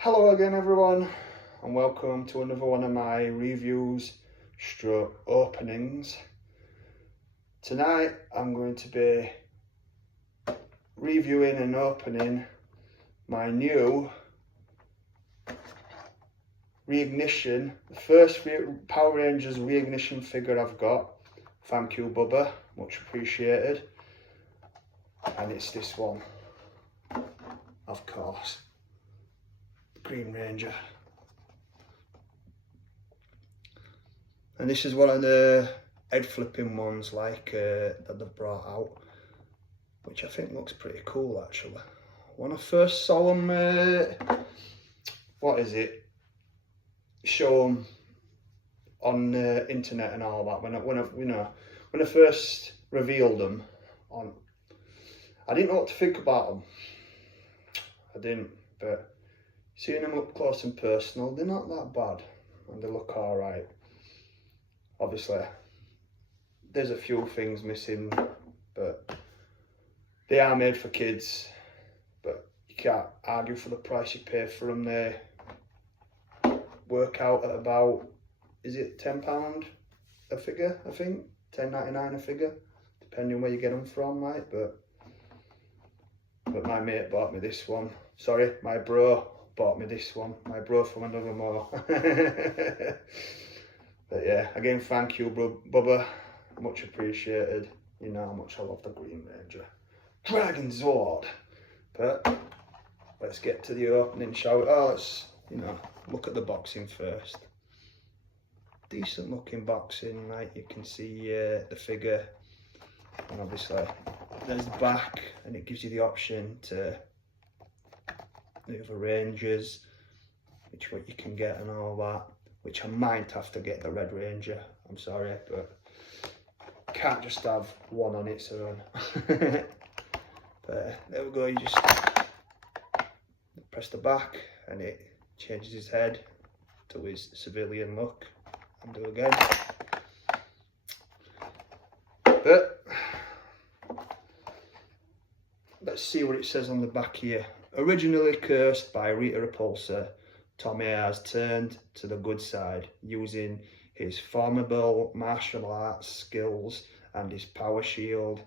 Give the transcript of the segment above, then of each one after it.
Hello again everyone, and welcome to another one of my reviews stroke openings. Tonight I'm going to be reviewing and opening my new Reignition, the first Power Rangers Reignition figure I've got. Thank you Bubba, much appreciated. And it's this one, of course. Green Ranger. And this is one of the head flipping ones that they've brought out, which I think looks pretty cool actually. When I first saw them, show them on the internet and all that, when I first revealed them on, I didn't know what to think about them. I didn't, but seeing them up close and personal, they're not that bad and they look alright. Obviously, there's a few things missing, but they are made for kids, but you can't argue for the price you pay for them. They work out at about, is it £10 a figure, I think? £10.99 a figure, depending on where you get them from, right? But my mate bought me this one. Sorry, my bro bought me this one. My bro from another more. But yeah, again, thank you, Bubba. Much appreciated. You know how much I love the Green Ranger. Dragon Zord. But let's get to the opening, shall we? Oh, let's, look at the boxing first. Decent looking boxing, right? You can see the figure. And obviously, there's the back, and it gives you the option to the other Rangers, which what you can get and all that, which I might have to get the Red Ranger. I'm sorry, but can't just have one on its own. But there we go, you just press the back and it changes his head to his civilian look, and do again. But let's see what it says on the back here. Originally cursed by Rita Repulsa, Tommy has turned to the good side, using his formidable martial arts skills and his power shield.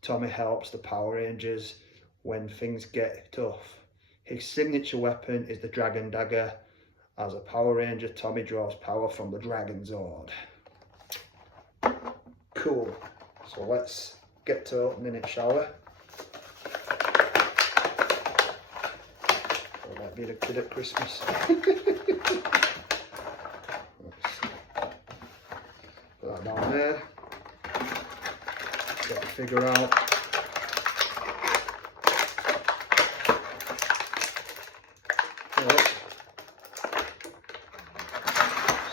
Tommy helps the Power Rangers when things get tough. His signature weapon is the Dragon Dagger. As a Power Ranger, Tommy draws power from the Dragon Zord. Cool. So let's get to opening it, shall we? Be the kid at Christmas. Put that down there. Got to figure out. Right.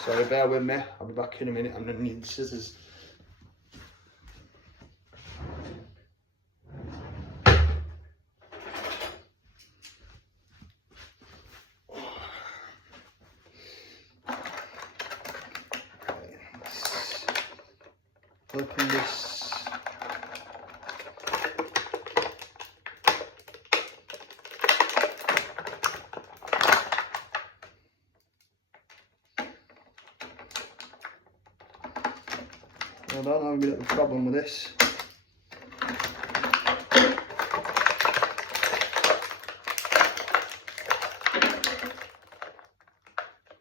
Sorry, bear with me. I'll be back in a minute. I'm going to need the scissors. Open this. Hold on, I have a bit of a problem with this.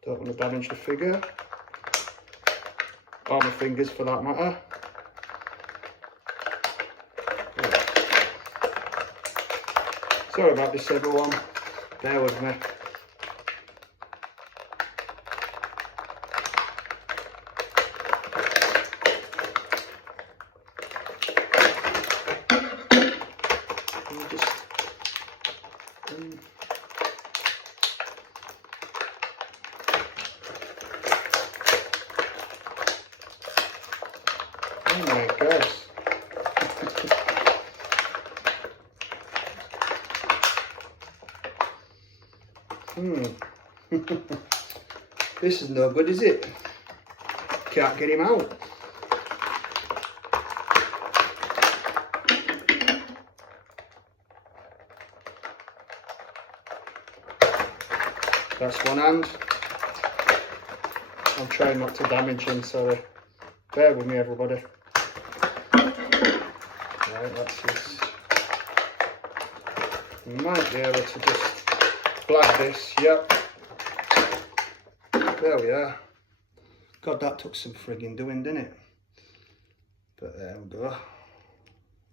Don't want to damage the figure. Or my fingers for that matter. Sorry about this everyone, bear with me. Oh my gosh. This is no good, is it? Can't get him out. That's one hand. I'm trying not to damage him, sorry. Bear with me, everybody. Right, that's his. You might be able to just blag this, yep. There we are. God, that took some frigging doing, didn't it? But there we go.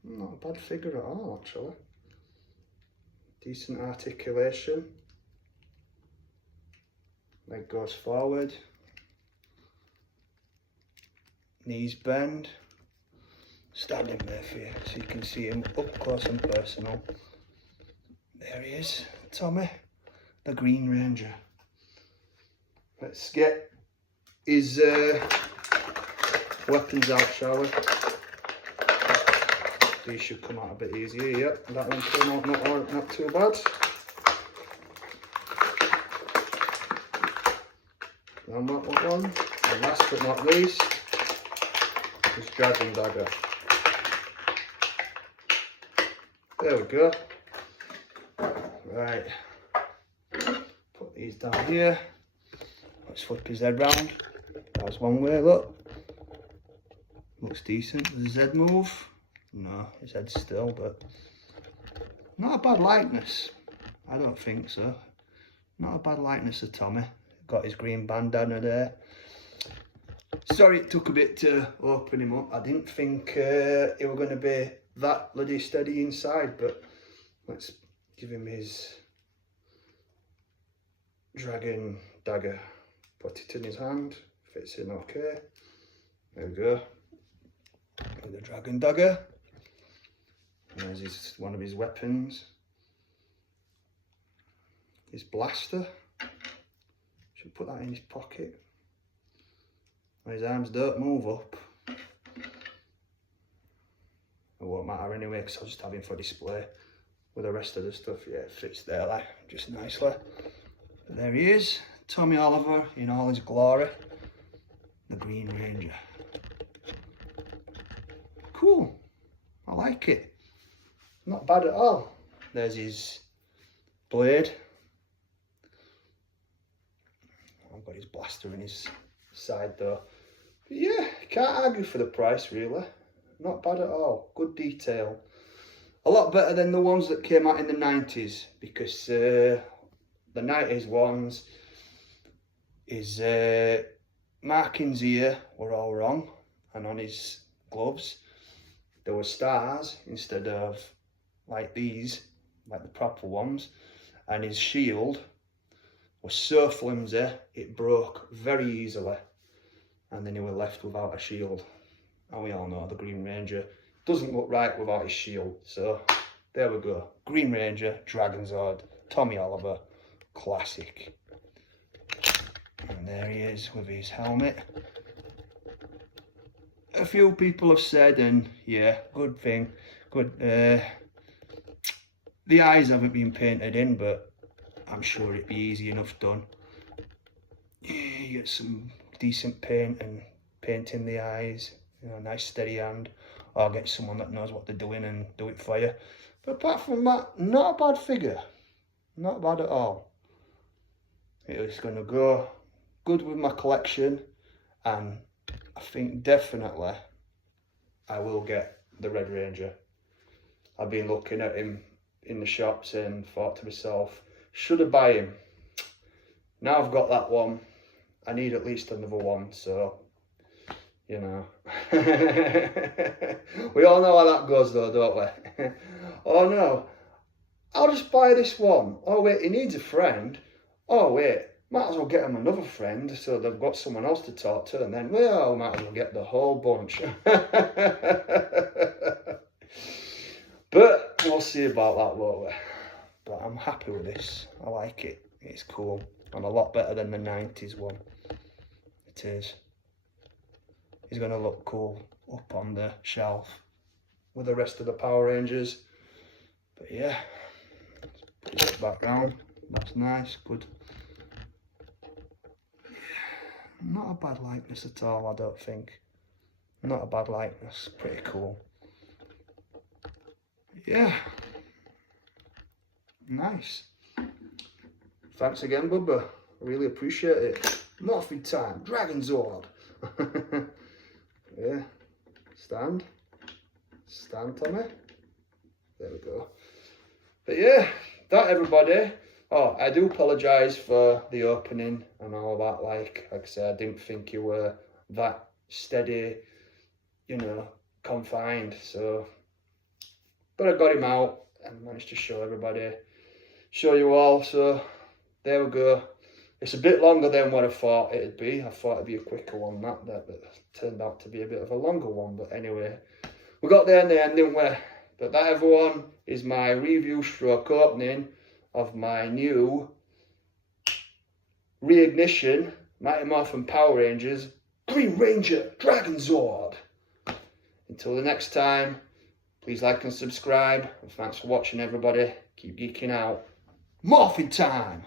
Not a bad figure at all, actually. Decent articulation. Leg goes forward. Knees bend. Stand him there for you so you can see him up close and personal. There he is, Tommy, the Green Ranger. Let's get his weapons out, shall we? These should come out a bit easier. Yep, that one came out not too bad. And that one, and last but not least, is Dragon Dagger. There we go. Right, put these down here. Let's flip his head round. That's one way, look. Looks decent. Does his head move? No, his head's still, but not a bad likeness. I don't think so. Not a bad likeness of Tommy. Got his green bandana there. Sorry it took a bit to open him up. I didn't think he were going to be that bloody steady inside, but let's give him his Dragon Dagger. Put it in his hand, fits in okay. There we go. With the Dragon Dagger. And there's one of his weapons. His blaster. Should put that in his pocket. His arms don't move up. It won't matter anyway because I'll just have him for display. With the rest of the stuff, yeah, it fits there like just nicely. But there he is, Tommy Oliver in all his glory, the Green Ranger. Cool, I like it. Not bad at all. There's his blade. I've got his blaster in his side though. But yeah, can't argue for the price really. Not bad at all. Good detail. A lot better than the ones that came out in the 90s because the 90s ones, his markings here were all wrong, and on his gloves there were stars instead of like these, like the proper ones, and his shield was so flimsy it broke very easily, and then he was left without a shield. And we all know the Green Ranger doesn't look right without his shield. So there we go. Green Ranger, Dragonzord, Tommy Oliver, classic. And there he is with his helmet. A few people have said, and yeah, good thing, good. The eyes haven't been painted in, but I'm sure it'd be easy enough done. Yeah, you get some decent paint and painting the eyes. You know, a nice steady hand, or get someone that knows what they're doing and do it for you. But apart from that, not a bad figure. Not bad at all. It was going to go good with my collection, and I think definitely I will get the Red Ranger. I've been looking at him in the shops and thought to myself, should I buy him? Now I've got that one, I need at least another one, so you know. We all know how that goes though, don't we? Oh no, I'll just buy this one. Oh wait, he needs a friend. Oh wait, might as well get him another friend so they've got someone else to talk to, and then, well, might as well get the whole bunch. But we'll see about that, won't we? But I'm happy with this. I like it. It's cool. And a lot better than the 90s one. It is. He's going to look cool up on the shelf with the rest of the Power Rangers. But yeah, put it back round. That's nice, good. Not a bad likeness at all, I don't think. Not a bad likeness, pretty cool. Yeah, nice. Thanks again, Bubba. I really appreciate it. Morphin time, Dragon Zord. Yeah, stand, Tommy. There we go. But yeah, that everybody. Oh, I do apologise for the opening and all that. Like I said, I didn't think you were that steady, you know, confined. So, but I got him out and managed to show everybody, show you all. So there we go. It's a bit longer than what I thought it'd be. I thought it'd be a quicker one, but it turned out to be a bit of a longer one. But anyway, we got there in the end, didn't we? But that, everyone, is my review stroke opening of my new Reignition Mighty Morphin Power Rangers Green Ranger Dragon Zord. Until the next time, please like and subscribe. And thanks for watching, everybody. Keep geeking out. Morphin time!